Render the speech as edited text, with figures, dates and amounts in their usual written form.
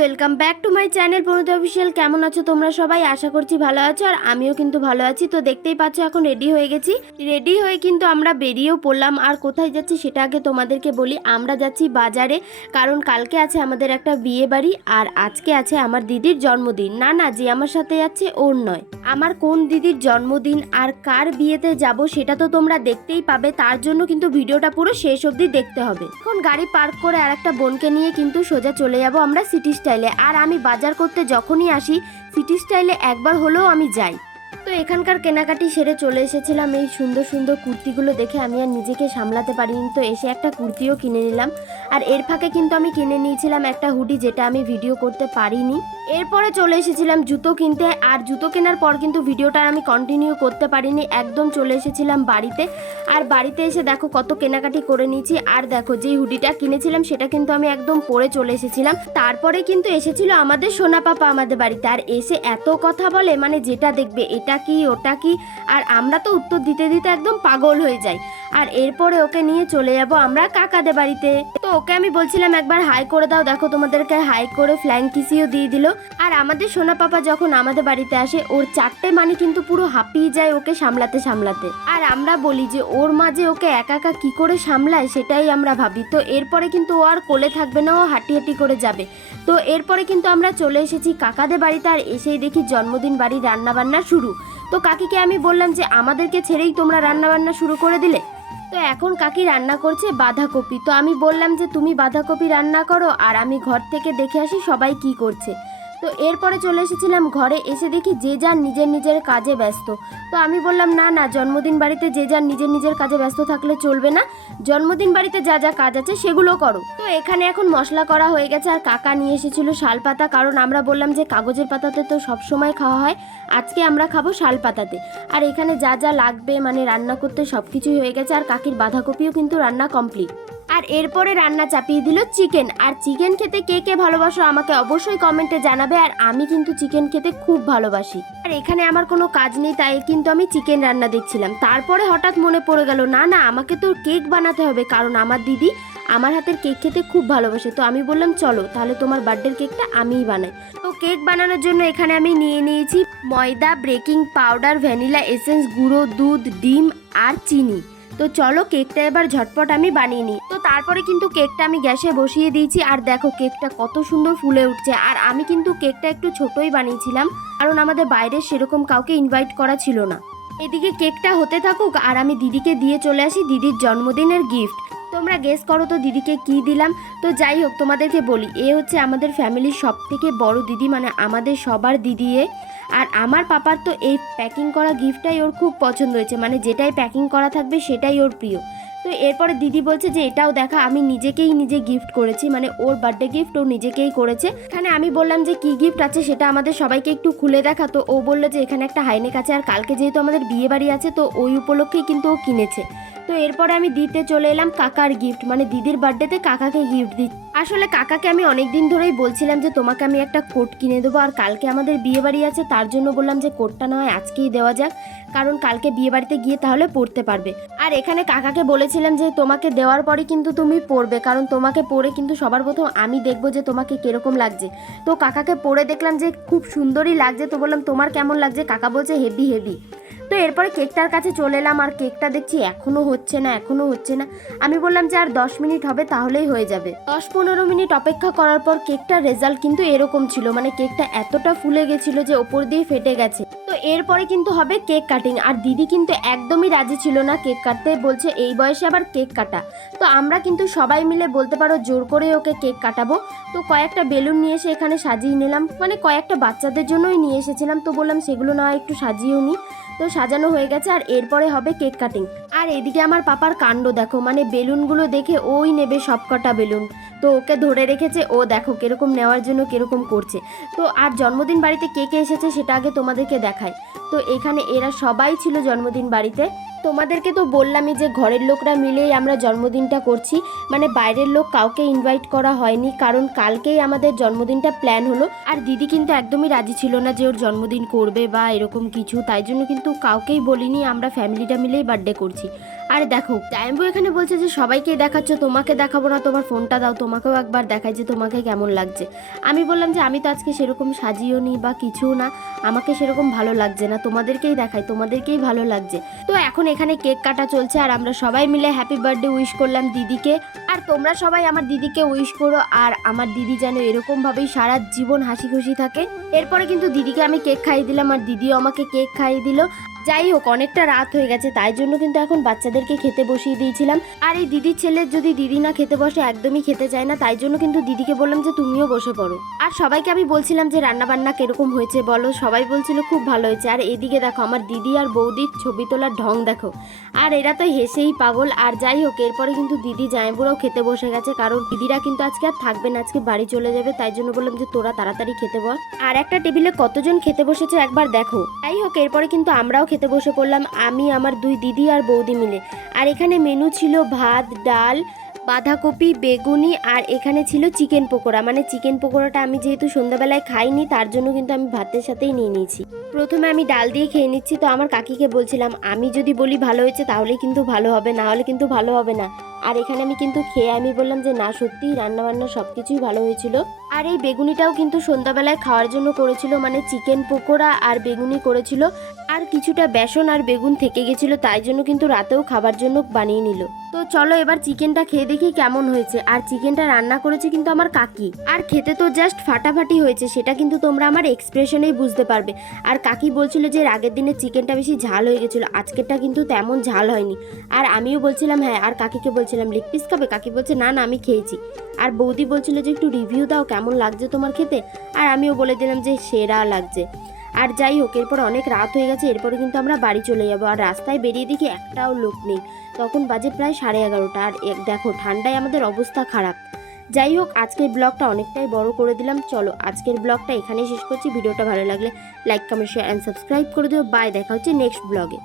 Welcome back to my channel Pranati official. কেমন আছো তোমরা সবাই? আশা করছি ভালো আছো, আর আমিও কিন্তু ভালো আছি। তো দেখতেই পাচ্ছ এখন রেডি হয়ে গেছি। রেডি হয়ে কিন্তু আমরা বেরিয়েও পড়লাম। আর কোথায় যাচ্ছি সেটা আগে তোমাদেরকে বলি। আমরা যাচ্ছি বাজারে, কারণ কালকে আছে আমাদের একটা বিয়ে বাড়ি, আর আজকে আছে আমার দিদির জন্মদিন। না যে আমার সাথে যাচ্ছে ওর নয়, আমার কোন দিদির জন্মদিন আর কার বিয়েতে যাব সেটা তো তোমরা দেখতেই পাবে। তার জন্য কিন্তু ভিডিওটা পুরো শেষ অবধি দেখতে হবে। এখন গাড়ি পার্ক করে আর একটা বোনকে নিয়ে কিন্তু সোজা চলে যাব আমরা সিটি স্টাইলে। আর আমি বাজার করতে যখনই আসি সিটি স্টাইলে একবার হলেও আমি যাই। তো এখানকার কেনাকাটি সেরে চলে এসেছিলাম। এই সুন্দর সুন্দর কুর্তিগুলো দেখে আমি আর নিজেকে সামলাতে পারিনি, তো এসে একটা কুর্তিও কিনে নিলাম। আর এর ফাঁকে কিন্তু আমি কিনে নিয়েছিলাম একটা হুডি, যেটা আমি ভিডিও করতে পারিনি। এরপরে চলে এসেছিলাম জুতো কিনতে, আর জুতো কেনার পর কিন্তু ভিডিওটা আমি কন্টিনিউ করতে পারিনি। একদম চলে এসেছিলাম বাড়িতে। আর বাড়িতে এসে দেখো কত কেনাকাটি করে নিয়েছি। আর দেখো যেই হুডিটা কিনেছিলাম সেটা কিন্তু আমি একদম পরে চলে এসেছিলাম। তারপরে কিন্তু এসেছিল আমাদের সোনা পাপা আমাদের বাড়িতে। আর এসে এত কথা বলে, মানে যেটা দেখবে এটা কি ওটা কি, আর আমরা তো উত্তর দিতে দিতে একদম পাগল হয়ে যাই। আর এরপরে ওকে নিয়ে চলে যাব আমরা কাকাদের বাড়িতে। তো ওকে আমি বলছিলাম একবার হাই করে দাও, দেখো তোমাদেরকে হাই করে ফ্ল্যাং কিসিও দিয়ে দিল। আর আমাদের সোনা পাপা যখন আমাদের বাড়িতে আসে ওর চারটে মানে কিন্তু পুরো হাঁপিয়ে যায় ওকে সামলাতে সামলাতে। আর আমরা বলি যে ওর মাঝে ওকে একা একা কি করে সামলায় সেটাই আমরা ভাবি। তো এরপরে কিন্তু ও আর কোলে থাকবে না, ও হাঁটি হাঁটি করে যাবে। তো এরপরে কিন্তু আমরা চলে এসেছি কাকাদের বাড়িতে। আর এসেই দেখি জন্মদিন বাড়ি রান্নাবান্না শুরু। তো কাকিকে আমি বললাম যে আমাদেরকে ছেড়েই তোমরা রান্নাবান্না শুরু করে দিলে। তো এখন কাকি রান্না করছে বাঁধাকপি। তো আমি বললাম যে তুমি বাঁধাকপি রান্না করো, আর আমি ঘর থেকে দেখে আসি সবাই কি করছে। তো এরপরে চলে এসেছিলাম ঘরে। এসে দেখি যে যার নিজের নিজের কাজে ব্যস্ত। তো আমি বললাম না জন্মদিন বাড়িতে যে যার নিজের নিজের কাজে ব্যস্ত থাকলে চলবে না, জন্মদিন বাড়িতে যা যা কাজ আছে সেগুলো করো। তো এখানে এখন মশলা করা হয়ে গেছে। আর কাকা নিয়ে এসেছিল শাল পাতা, কারণ আমরা বললাম যে কাগজের পাতাতে তো সবসময় খাওয়া হয়, আজকে আমরা খাবো শাল পাতাতে। আর এখানে যা যা লাগবে মানে রান্না করতে সব কিছুই হয়ে গেছে। আর কাকির বাঁধাকপিও কিন্তু রান্না কমপ্লিট। আর এরপরে রান্না চাপিয়ে দিল চিকেন। আর চিকেন খেতে কে কে ভালোবাসো আমাকে অবশ্যই কমেন্টে জানাবে। আর আমি কিন্তু চিকেন খেতে খুব ভালোবাসি। আর এখানে আমার কোনো কাজ নেই, তাই কিন্তু আমি চিকেন রান্না দেখছিলাম। তারপরে হঠাৎ মনে পড়ে গেল না আমাকে তো কেক বানাতে হবে, কারণ আমার দিদি আমার হাতের কেক খেতে খুব ভালোবাসে। তো আমি বললাম চলো তাহলে তোমার বার্থডের কেকটা আমিই বানাই। তো কেক বানানোর জন্য এখানে আমি নিয়ে নিয়েছি ময়দা, বেকিং পাউডার, ভ্যানিলা এসেন্স, গুঁড়ো দুধ, ডিম আর চিনি। তো চলো কেকটা এবার ঝটপট আমি বানিয়ে নিই। তো তারপরে কিন্তু কেকটা আমি গ্যাসে বসিয়ে দিয়েছি। আর দেখো কেকটা কত সুন্দর ফুলে উঠছে। আর আমি কিন্তু কেকটা একটু ছোটই বানিয়েছিলাম, কারণ আমাদের বাইরে সেরকম কাউকে ইনভাইট করা ছিল না। এদিকে কেকটা হতে থাকুক আর আমি দিদিকে দিয়ে চলে আসি দিদির জন্মদিনের গিফট। তোমরা গেস করো তো দিদিকে কি দিলাম। তো যাই হোক তোমাদেরকে বলি, এ হচ্ছে আমাদের ফ্যামিলির সব থেকে বড় দিদি, মানে আমাদের সবার দিদি এ। আর আমার পাপার তো এই প্যাকিং করা গিফটটাই ওর খুব পছন্দ হয়েছে, মানে যেটাই প্যাকিং করা থাকবে সেটাই ওর প্রিয়। তো এরপরে দিদি বলছে যে এটাও দেখা, আমি নিজেকেই নিজে গিফট করেছি, মানে ওর বার্থডে গিফট ও নিজেকেই করেছে। এখানে আমি বললাম যে কি গিফট আছে সেটা আমাদের সবাইকে একটু খুলে দেখা। তো ও বললো যে এখানে একটা হাইনেক আছে, আর কালকে যেহেতু আমাদের বিয়ে বাড়ি আছে তো ওই উপলক্ষেই কিন্তু ও কিনেছে। তো এরপরে আমি দিতে চলে এলাম কাকার গিফট, মানে দিদির বার্থডেতে কাকাকে গিফট দিই। আসলে কাকাকে আমি অনেক দিন ধরেই বলছিলাম যে তোমাকে আমি একটা কোট কিনে দেবো, আর কালকে আমাদের বিয়ে বাড়ি আছে তার জন্য বললাম যে কোটটা না হয় আজকেই দেওয়া যাক, কারণ কালকে বিয়ে বাড়িতে গিয়ে তাহলে পরতে পারবে। আর এখানে কাকাকে বলেছিলাম যে তোমাকে দেওয়ার পরে কিন্তু তুমি পরবে, কারণ তোমাকে পরে কিন্তু সবার প্রথম আমি দেখবো যে তোমাকে কিরকম লাগছে। তো কাকাকে পরে দেখলাম যে খুব সুন্দরই লাগছে। তো বললাম তোমার কেমন লাগছে? কাকা বলছে হেভি হেভি। তো এরপরে কেকটার কাছে চলে এলাম। আর কেকটা দেখছি এখনও হচ্ছে না। আমি বললাম যে আর 10 মিনিট হবে তাহলেই হয়ে যাবে। 10-15 মিনিট অপেক্ষা করার পর কেকটার রেজাল্ট কিন্তু এরকম ছিল, মানে কেকটা এতটা ফুলে গেছিল যে ওপর দিয়ে ফেটে গেছে। তো এরপরে কিন্তু হবে কেক কাটিং। আর দিদি কিন্তু একদমই রাজি ছিল না কেক কাটতে, বলছে এই বয়সে আবার কেক কাটা। তো আমরা কিন্তু সবাই মিলে বলতে পারো জোর করে ওকে কেক কাটাবো। তো কয়েকটা বেলুন নিয়ে এসে এখানে সাজিয়ে নিলাম, মানে কয়েকটা বাচ্চাদের জন্যই নিয়ে এসেছিলাম। তো বললাম সেগুলো না একটু সাজিয়েও নিই। তো সাজানো হয়ে গেছে। আর এরপরে হবে কেক কাটিং। আর এদিকে আমার পাপার কাণ্ড দেখো, মানে বেলুনগুলো দেখে ওই নেবে সবকটা বেলুন। তো ওকে ধরে রেখেছে, ও দেখো কিরকম নেওয়ার জন্য কিরকম করছে। তো আর জন্মদিন বাড়িতে কে কে এসেছে সেটা আগে তোমাদেরকে দেখায়। তো এখানে এরা সবাই ছিল জন্মদিন বাড়িতে। তোমাদেরকে তো বললামই যে ঘরের লোকরা মিলেই আমরা জন্মদিনটা করছি, মানে বাইরের লোক কাউকে ইনভাইট করা হয়নি, কারণ কালকেই আমাদের জন্মদিনটা প্ল্যান হলো। আর দিদি কিন্তু একদমই রাজি ছিল না যে ওর জন্মদিন করবে বা এরকম কিছু, তাই জন্য কিন্তু কাউকেই বলিনি, আমরা ফ্যামিলিটা মিলেই বার্থডে করছি। আর দেখো টাইমবু এখানে বলছে যে সবাইকে দেখাচ্ছ, তোমাকে দেখাবো না, তোমার ফোনটা দাও, তোমাকেও একবার দেখাই যে তোমাকে কেমন লাগছে। আমি বললাম যে আমি তো আজকে সেরকম সাজিও নি বা কিছু না, আমাকে সেরকম ভালো লাগছে না, তোমাদেরকেই দেখাই, তোমাদেরকেই ভালো লাগছে। তো এখন এখানে কেক কাটা চলছে আর আমরা সবাই মিলে হ্যাপি বার্থডে উইশ করলাম দিদিকে। আর তোমরা সবাই আমার দিদিকে উইশ করো, আর আমার দিদি যেন এরকমভাবেই সারা জীবন হাসি খুশি থাকে। এরপরে কিন্তু দিদিকে আমি কেক খাইয়ে দিলাম আর দিদিও আমাকে কেক খাইয়ে দিল। যাই হোক অনেকটা রাত হয়ে গেছে, তাই জন্য কিন্তু এখন বাচ্চাদেরকে খেতে বসিয়ে দিয়েছিলাম। আর এই দিদির ছেলের যদি দিদি না খেতে বসে একদমই খেতে চায় না, তাই জন্য কিন্তু দিদিকে বললাম যে তুমিও বসে পড়ো। আর সবাইকে আমি বলছিলাম যে রান্না বান্না কিরকম হয়েছে বলো, সবাই বলছিল খুব ভালো হয়েছে। আর এদিকে দেখো আমার দিদি আর বৌদির ছবি তোলার ঢং দেখো, আর এরা তো হেসেই পাগল। আর যাই হোক এরপরে কিন্তু দিদি জামাইবুড়াও খেতে বসে গেছে, কারণ দিদিরা কিন্তু আজকে আর থাকবে না, আজকে বাড়ি চলে যাবে, তাই জন্য বললাম যে তোরা তাড়াতাড়ি খেতে বস। আর একটা টেবিলে কতজন খেতে বসেছে একবার দেখো। যাই হোক এরপরে কিন্তু আমরাও খেতে বসে পড়লাম, আমি আমার দুই দিদি আর বৌদি মিলে। আর এখানে মেনু ছিল ভাত, ডাল, বাঁধাকপি, বেগুনি, আর এখানে ছিল চিকেন পকোড়া। মানে চিকেন পকোড়াটা আমি যেহেতু সন্ধ্যাবেলায় খাইনি, তার জন্য কিন্তু আমি ভাতের সাথেই নিয়ে নিয়েছি। প্রথমে আমি ডাল দিয়ে খেয়ে নিচ্ছি। তো আমার কাকিকে বলছিলাম আমি যদি বলি ভালো হয়েছে তাহলে কিন্তু ভালো হবে, না হলে কিন্তু ভালো হবে না। আর এখানে আমি কিন্তু খেয়ে আমি বললাম যে না সত্যিই রান্নাবান্না সব কিছুই ভালো হয়েছিল। আর এই বেগুনিটাও কিন্তু সন্ধ্যাবেলায় খাওয়ার জন্য করেছিল, মানে চিকেন পকোড়া আর বেগুনি করেছিল। আর কিছুটা বেসন আর বেগুন থেকে গেছিলো, তাই জন্য কিন্তু রাতেও খাবার জন্য বানিয়ে নিল। তো চলো এবার চিকেনটা খেয়ে দেখি কেমন হয়েছে। আর চিকেনটা রান্না করেছে কিন্তু আমার কাকি, আর খেতে তো জাস্ট ফাটাফাটি হয়েছে, সেটা কিন্তু তোমরা আমার এক্সপ্রেশনেই বুঝতে পারবে। আর কাকি বলছিল যে আগের দিনের চিকেনটা বেশি ঝাল হয়ে গেছিলো, আজকেরটা কিন্তু তেমন ঝাল হয়নি। আর আমিও বলছিলাম হ্যাঁ, আর কাকিকে বলছিলাম লেগ পিস খাবে, কাকি বলছে না না আমি খেয়েছি। আর বৌদি বলছিল যে একটু রিভিউ দাও কেমন লাগছে তোমার খেতে, আর আমিও বলে দিলাম যে সেরা লাগছে। আর যাই হোক এরপর অনেক রাত হয়ে গেছে, এরপরে কিন্তু আমরা বাড়ি চলে যাবো। আর রাস্তায় বেরিয়ে দেখি একটাও লোক নেই, তখন বাজে প্রায় 11:30। আর দেখো ঠান্ডায় আমাদের অবস্থা খারাপ। যাই হোক আজকের ব্লগটা অনেকটাই বড় করে দিলাম, চলো আজকের ব্লগটা এখানেই শেষ করছি। ভিডিওটা ভালো লাগলে like, comment, share and subscribe করে দিও। বাই, দেখা হচ্ছে নেক্সট ব্লগে।